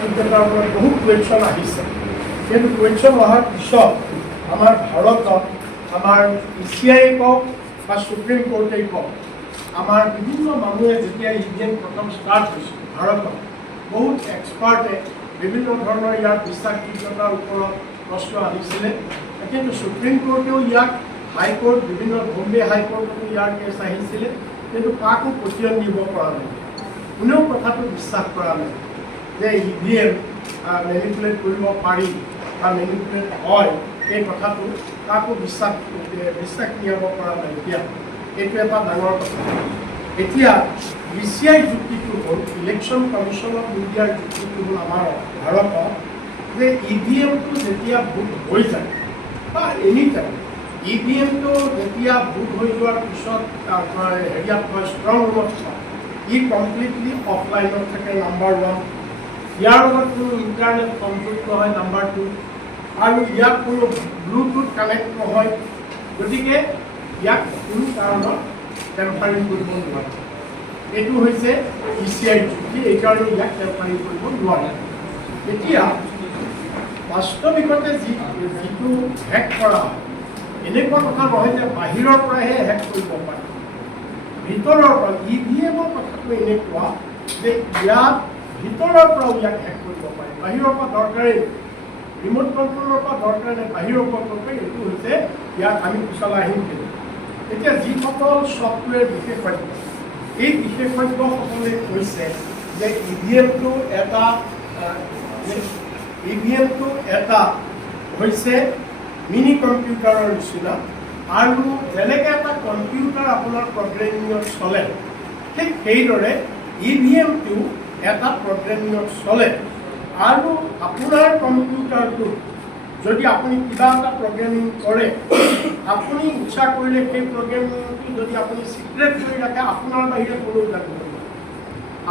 বহু কুৱেশ্যন আহিছে, কিন্তু কুৱেশ্যন অহাৰ পিছত আমাৰ ভাৰতত আমাৰ ECI কওক বা সুপ্ৰিম কোৰ্টেই কওক, আমাৰ বিভিন্ন মানুহে যেতিয়া ইভিএম প্ৰথম ষ্টাৰ্ট হৈছিল ভাৰতত, বহুত এক্সপাৰ্টে বিভিন্ন ধৰণৰ ইয়াৰ বিশ্বাসযোগ্যতাৰ ওপৰত প্ৰশ্ন আনিছিলে, কিন্তু সুপ্ৰিম কোৰ্টেও ইয়াক হাইকোৰ্ট বিভিন্ন বম্বে হাইকোৰ্টতো ইয়াৰ কেছ আহিছিলে, কিন্তু কাকো পতিয়ন দিব পৰা নাই, কোনেও কথাটো বিশ্বাস কৰা নাই যে ইভিএম মেনিপুলেট কৰিব পাৰি বা মেনিপুলেট হয়, এই কথাটো কাকো বিশ্বাস নিয়াব পৰা নাই। এতিয়া এইটো এটা ডাঙৰ কথা। এতিয়া ECI যুক্তিটো হ'ল, ইলেকশ্যন কমিশ্যনত মিডিয়াৰ যুক্তিটো হ'ল আমাৰ ভাৰতত যে ইভিএমটো যেতিয়া ভোট হৈ যায় বা এনি টাইম ইভিএমটো যেতিয়া ভোট হৈ যোৱাৰ পিছত হেৰিয়াত হয় ষ্ট্ৰং ৰুমত হয়, ই কমপ্লিটলি অফলাইনত থাকে নাম্বাৰ 1, ইয়াৰ লগত কোনো ইণ্টাৰনেট সংযোগ নহয় নাম্বাৰ 2, আৰু ইয়াত কোনো ব্লুটুথ কানেক্ট নহয়, গতিকে ইয়াক কোনো কাৰণত টেম্পাৰিং কৰিব নোৱাৰে। এইটো হৈছে ECI যুক্তি, এইকাৰণে ইয়াক টেম্পাৰিং কৰিব নোৱাৰে। এতিয়া বাস্তৱিকতে যিটো হেক কৰা হয়, এনেকুৱা কথা নহয় যে বাহিৰৰ পৰাহে হেক কৰিব পাৰে, ভিতৰৰ পৰা। ইভিএমৰ কথাটো এনেকুৱা যে ইয়াত ভিতৰৰ পৰাও ইয়াক হেক কৰিব পাৰে, বাহিৰৰ পৰা দৰকাৰেই, ৰিম'ট কণ্ট্ৰলৰ পৰা দৰকাৰ নাই, বাহিৰৰ পৰা দৰকাৰ। এইটো হৈছে ইয়াক আমি পিছলৈ আহিম। এতিয়া যিসকল ছফ্টৱেৰ বিশেষজ্ঞ, এই বিশেষজ্ঞসকলে কৈছে যে ইভিএমটো এটা হৈছে মিনি কম্পিউটাৰৰ নিচিনা, আৰু যেনেকৈ এটা কম্পিউটাৰ আপোনাৰ প্ৰগ্ৰেমিঙত চলে, ঠিক সেইদৰে ইভিএমটো এটা প্ৰগ্ৰেমিঙত চলে। আৰু আপোনাৰ কম্পিউটাৰটো যদি আপুনি কিবা এটা প্ৰগ্ৰেমিং কৰে, আপুনি ইচ্ছা কৰিলে সেই প্ৰগ্ৰেমিংটো যদি আপুনি চিক্ৰেট কৰি ৰাখে, আপোনাৰ বাহিৰে কোনেও জানিব নোৱাৰে,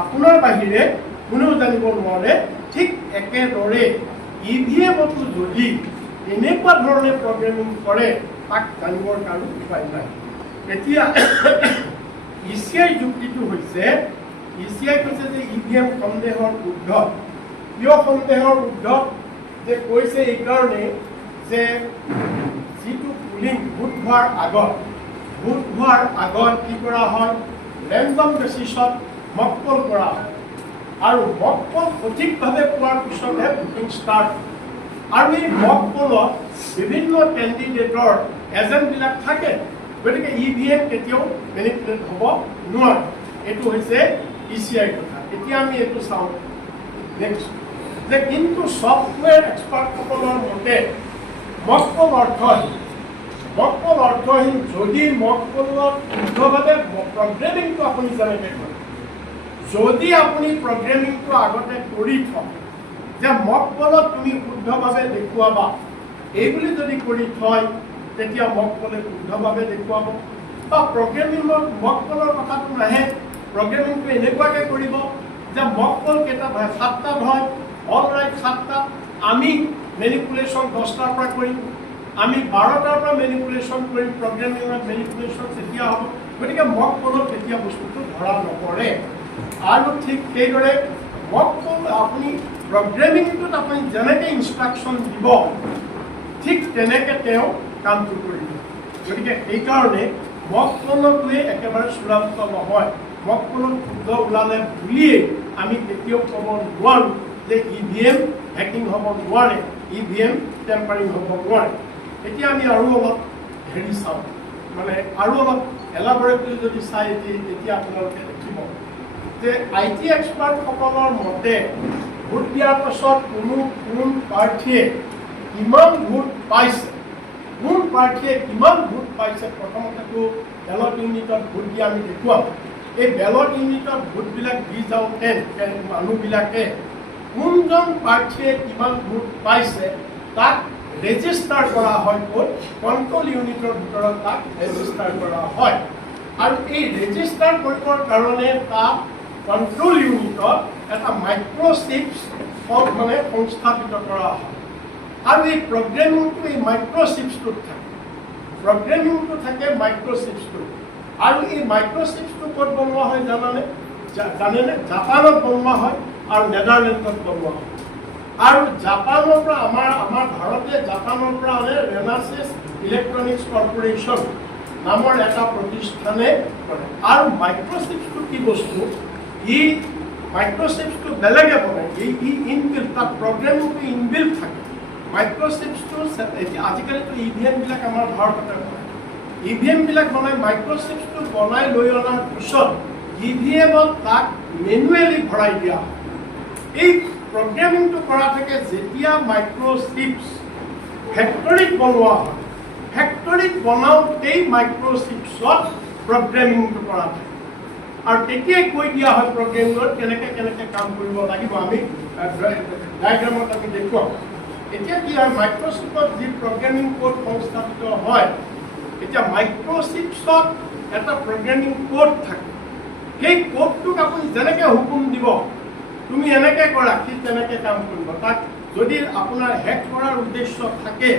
আপোনাৰ বাহিৰে কোনেও জানিব নোৱাৰে। ঠিক একেদৰে ইভিএমতো যদি এনেকুৱা ধৰণে প্ৰগ্ৰেমিং কৰে, তাক জানিবৰ কাৰণে উপায় নাই। এতিয়া ECI যুক্তিটো হৈছে, ECI কৈছে যে ইভিএম সন্দেহৰ ঊৰ্ধত। কিয় সন্দেহৰ ঊৰ্ধত যে কৈছে? এইকাৰণে যে যিটো পুলিং ভোট হোৱাৰ আগত কি কৰা হয়, ৰেণ্ডম বেচিছত মক পল কৰা হয়, আৰু মক পল সঠিকভাৱে পোৱাৰ পিছতহে ভোটিং ষ্টাৰ্ট হয়। আৰু এই মক পলত বিভিন্ন কেণ্ডিডেটৰ এজেণ্টবিলাক থাকে, গতিকে ইভিএম কেতিয়াও মেনিপুলেট হ'ব নোৱাৰে। এইটো হৈছে ECI কথা। এতিয়া আমি এইটো চাওঁ নেক্সট, যে কিন্তু ছফ্টৱেৰ এক্সপাৰ্টসকলৰ মতে মক পল অৰ্থহীন। যদি মক পলত শুদ্ধভাৱে প্ৰগ্ৰেমিংটো আপুনি যেনেকৈ কৰে, যদি আপুনি প্ৰগ্ৰেমিংটো আগতে কৰি থয় যে মক পলত তুমি শুদ্ধভাৱে দেখুৱাবা, এইবুলি যদি কৰি থয়, তেতিয়া মক পলে শুদ্ধভাৱে দেখুৱাব। বা প্ৰগ্ৰেমিঙত মক পলৰ কথাটো নাহে, প্ৰগ্ৰেমিংটো এনেকুৱাকৈ কৰিব যে মক পল কেইটাত হয়, 7টাত হয়, অল ৰাইট 7টাত, আমি মেনিপুলেশ্যন 10টাৰ পৰা কৰিম, আমি 12টাৰ পৰা মেনিপুলেশ্যন কৰিম, প্ৰগ্ৰেমিঙত মেনিপুলেশ্যন তেতিয়া হ'ব। গতিকে মক পলত তেতিয়া বস্তুটো ধৰা নপৰে। আৰু ঠিক সেইদৰে মক পল আপুনি প্ৰগ্ৰেমিংটোত আপুনি যেনেকৈ ইনষ্ট্ৰাকশ্যন দিব, ঠিক তেনেকৈ তেওঁ কামটো কৰিব। গতিকে সেইকাৰণে মক পলটোৱে একেবাৰে চূড়ান্ত নহয়। মক পলত শুদ্ধ ওলালে বুলিয়েই আমি কেতিয়াও ক'ব নোৱাৰোঁ যে ইভিএম হেকিং হ'ব নোৱাৰে, ইভিএম টেম্পাৰিং হ'ব নোৱাৰে। এতিয়া আমি আৰু অলপ চাওঁ, মানে আৰু অলপ এলাবৰেটলি যদি চাই তেতিয়া আপোনালোকে দেখিব যে IT এক্সপাৰ্টসকলৰ মতে ভোট দিয়াৰ পাছত কোন প্ৰাৰ্থীয়ে কিমান ভোট পাইছে, প্ৰথমতেতো বেলট ইউনিটত ভোট দিয়া আমি দেখুৱাম। এই বেলট ইউনিটত ভোটবিলাক দি যাওঁতে মানুহবিলাকে কোনজন প্ৰাৰ্থীয়ে কিমান ভোট পাইছে তাক ৰেজিষ্টাৰ কৰা হয়, ক'ত কণ্ট্ৰল ইউনিটৰ ভিতৰত তাক ৰেজিষ্টাৰ কৰা হয়। আৰু এই ৰেজিষ্টাৰ কৰিবৰ কাৰণে তাক কণ্ট্ৰল ইউনিটত এটা মাইক্ৰ'চিপছ মানে সংস্থাপিত কৰা হয়। আৰু এই প্ৰগ্ৰেমিংটো এই মাইক্ৰ'চিপছটোত থাকে, মাইক্ৰ'চিপছটোত। আৰু এই মাইক্ৰ'চিপছটো ক'ত বনোৱা হয় জানেনে? জাপানত বনোৱা হয়। আৰু নেদাৰলেণ্ডত বনোৱা হ'ব। আৰু জাপানৰ পৰা আমাৰ ভাৰতে জাপানৰ পৰা আনে ৰেনাচিছ ইলেক্ট্ৰনিক্স কৰ্পোৰেশ্যন নামৰ এটা প্ৰতিষ্ঠানে কৰে। আৰু মাইক্ৰ'চিপছটো কি বস্তু, ই মাইক্ৰ'চিপছটো বেলেগে বনায়, ই ইনবিল্ট, তাত প্ৰগ্ৰেমিংটো ইনবিল্ট থাকে। মাইক্ৰ'চিপছটো এতিয়া আজিকালিতো ইভিএমবিলাক আমাৰ ভাৰততে বনায়, ইভিএমবিলাক বনাই মাইক্ৰ'চিপছটো বনাই লৈ অনাৰ পিছত ইভিএমত তাক মেনুৱেলি ভৰাই দিয়া হয়। এই প্ৰগ্ৰেমিংটো কৰা থাকে যেতিয়া মাইক্ৰ'চিপছ ফেক্টৰীত বনোৱা হয়, ফেক্টৰীত বনাওঁতেই মাইক্ৰ'চিপছত প্ৰগ্ৰেমিংটো কৰা থাকে। আৰু তেতিয়াই কৈ দিয়া হয় প্ৰগ্ৰেমিঙত কেনেকৈ কাম কৰিব লাগিব। আমি ডায়েগ্ৰামত আমি দেখুৱাম। এতিয়া কি হয়, মাইক্ৰ'চিপত যি প্ৰগ্ৰেমিং কোড সংস্থাপিত হয়, এতিয়া মাইক্ৰ'চিপছত এটা প্ৰগ্ৰেমিং কোড থাকে। সেই কোডটোক আপুনি যেনেকৈ হুকুম দিব, তুমি এনেকৈ কৰা, সি তেনেকৈ কাম কৰিব। তাক যদি আপোনাৰ হেক কৰাৰ উদ্দেশ্য থাকে,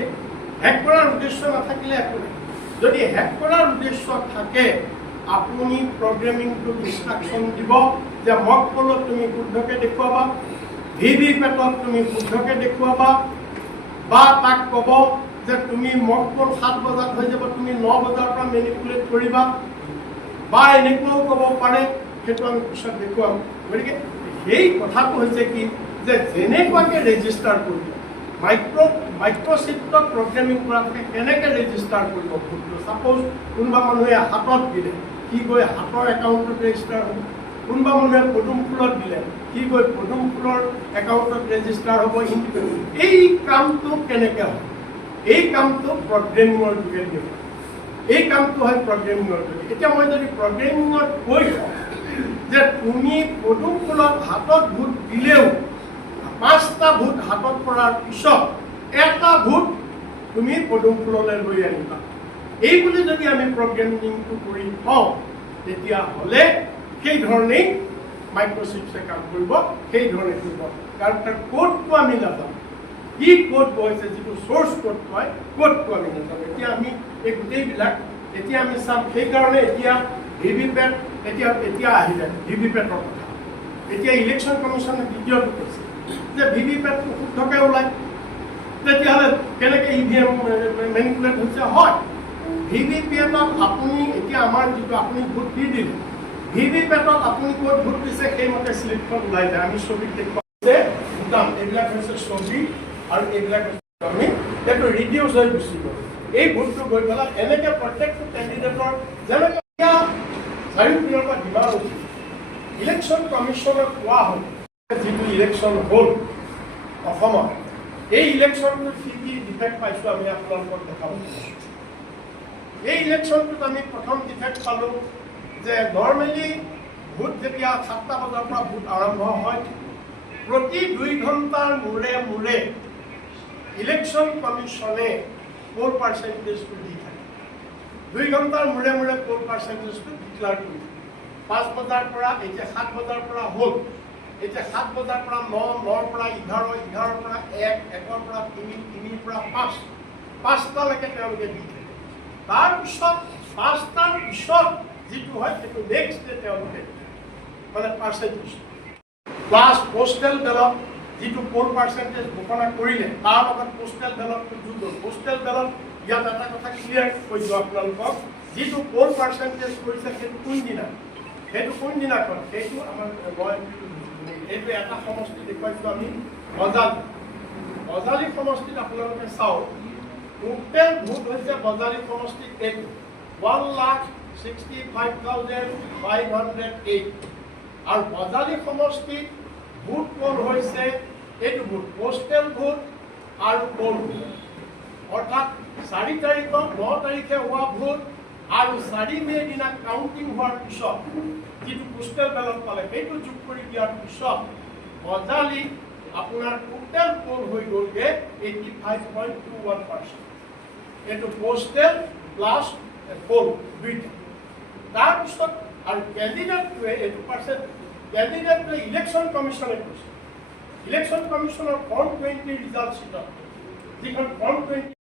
হেক কৰাৰ উদ্দেশ্য নাথাকিলে একো নাই। যদি হেক কৰাৰ উদ্দেশ্য থাকে, আপুনি প্ৰগ্ৰেমিংটোক ইনষ্ট্ৰাকশ্যন দিব যে মক পলত তুমি শুদ্ধকৈ দেখুৱাবা, ভিভিপেটত তুমি শুদ্ধকৈ দেখুৱাবা, বা তাক ক'ব যে তুমি মক পল 7 বজাত হৈ যাব, তুমি 9 বজাৰ পৰা মেনিপুলেট কৰিবা, বা এনেকুৱাও ক'ব পাৰে, সেইটো আমি পিছত দেখুৱাম। গতিকে সেই কথাটো হৈছে কি, যে যেনেকুৱাকৈ ৰেজিষ্টাৰ কৰিব, মাইক্ৰ'চিপত প্ৰগ্ৰেমিং কৰা থাকে কেনেকৈ ৰেজিষ্টাৰ কৰিব ভোটটো। ছাপ'জ কোনোবা মানুহে হাতত দিলে, সি গৈ হাতৰ একাউণ্টত ৰেজিষ্টাৰ হ'ব। কোনোবা মানুহে পদুম ফুলত দিলে, সি গৈ পদুম ফুলৰ একাউণ্টত ৰেজিষ্টাৰ হ'ব। এই কামটো কেনেকৈ হয়, এই কামটো প্ৰগ্ৰেমিঙৰ যোগেদি হয়। এই কামটো হয় প্ৰগ্ৰেমিঙৰ যোগেদি। এতিয়া মই যদি প্ৰগ্ৰেমিঙত কৈ কওঁ যে তুমি পদুম ফুলত হাতত ভোট দিলেও 5টা ভোট হাতত পৰাৰ পিছত এটা ভোট তুমি পদুম ফুললৈ লৈ আনিবা, এই বুলি যদি আমি প্ৰগ্ৰেমিংটো কৰি থওঁ, তেতিয়াহ'লে সেই ধৰণেই মাইক্ৰ'চিপছে কাম কৰিব, সেই ধৰণে কৰিব। কাৰণ তাৰ কোডটো আমি নাজানো, কি কোড গৈছে, যিটো চ'ৰ্চ কোড হয়, কোডটো আমি নাজানো। এতিয়া আমি এই গোটেইবিলাক এতিয়া আমি চাম। সেইকাৰণে এতিয়া ভিভিপেট এতিয়া আহিলে ভিভিপেটৰ কথা। এতিয়া ইলেকশ্যন কমিশ্যনে দ্বিতীয়টো কৈছে যে ভিভিপেটটো শুদ্ধকৈ ওলায়, তেতিয়াহ'লে কেনেকৈ ইভিএম মেনিপুলেট হৈছে। হয়, ভিভিপেটত আপুনি এতিয়া আমাৰ যিটো আপুনি ভোট দি দিলে, ভিভিপেটত আপুনি ক'ত ভোট দিছে সেইমতে শ্লিপখন ওলাই যায়। আমি ছবিত দেখুৱাইছে বুটাম, এইবিলাক হৈছে ছবি, আৰু এইবিলাক আমি সেইটো ৰিডিউচ হৈ গুচি গ'ল। এই ভোটটো গৈ পেলাই এনেকৈ প্ৰত্যেকটো কেণ্ডিডেটৰ যেনেকৈ চাৰিওপিনৰ পৰা ডিমাণ্ড উঠিল, ইলেকশ্যন কমিশ্যনক কোৱা হ'ল যিটো ইলেকশ্যন হ'ল অসমত, এই ইলেকশ্যনটোত কি কি ডিফেক্ট পাইছোঁ আমি আপোনালোকক দেখাব বিচাৰিছোঁ। এই ইলেকশ্যনটোত আমি প্ৰথম ডিফেক্ট পালোঁ যে নৰ্মেলি ভোট যেতিয়া 7টা বজাৰ পৰা ভোট আৰম্ভ হয়, প্ৰতি 2 ঘণ্টাৰ মূৰে মূৰে ইলেকশ্যন কমিশ্যনে পোল পাৰ্চেণ্টেজটো দি থাকে। 2 ঘণ্টাৰ মূৰে মূৰে পোল পাৰ্চেণ্টেজটো ডিক্লেয়াৰ কৰি থাকে। 5 বজাৰ পৰা এতিয়া 7 বজাৰ পৰা হ'ল, এতিয়া 7 বজাৰ পৰা 9, 9ৰ পৰা 11, 11ৰ পৰা 1, 1ৰ পৰা 3, 3ৰ পৰা 5, 5টালৈকে তেওঁলোকে দি থাকে। তাৰপিছত 5টাৰ পিছত যিটো হয় সেইটো নেক্সট ডে তেওঁলোকে মানে পাৰ্চেণ্টেজ প্লাছ পোষ্টেল বেলট, যিটো পোল পাৰ্চেণ্টেজ ঘোষণা কৰিলে তাৰ লগত পোষ্টেল বেলটটো যোগ হ'ল। পোষ্টেল বেলট ইয়াত এটা কথা ক্লিয়াৰ কৈ দিওঁ আপোনালোকক, যিটো পোল পাৰ্চেণ্টেজ কৰিছে সেইটো কোনদিনা, সেইটো কোনদিনাখন, সেইটো আমাৰ এইটো এটা সমষ্টি দেখুৱাইছোঁ আমি বজালী সমষ্টিত। আপোনালোকে চাওক, টোটেল ভোট হৈছে বজালী সমষ্টিত এইটো 1,65,508, আৰু বজালী সমষ্টিত ভোট পোল হৈছে এইটো ভোট, পোষ্টেল ভোট আৰু পোল ভোট, অৰ্থাৎ 4 তাৰিখত 9 তাৰিখে হোৱা ভোট আৰু 4 মে' দিনা কাউণ্টিং হোৱাৰ পিছত যিটো পোষ্টেল বেলট পালে সেইটো যোগ কৰি দিয়াৰ পিছত বজালী আপোনাৰ টোটেল পোল হৈ গ'লগৈ 85.21%। এইটো পোষ্টেল প্লাছ পোল দুইটা। তাৰপিছত আৰু কেণ্ডিডেটটোৱে এইটো পাৰ্চেণ্ট কেণ্ডিডেটটোৱে ইলেকশ্যন কমিশ্যনে কৈছে, ইলেকশ্যন কমিশ্যনৰ ফৰ্ম 20 ৰিজাল্ট শ্বীটত, যিখন ফৰ্ম 20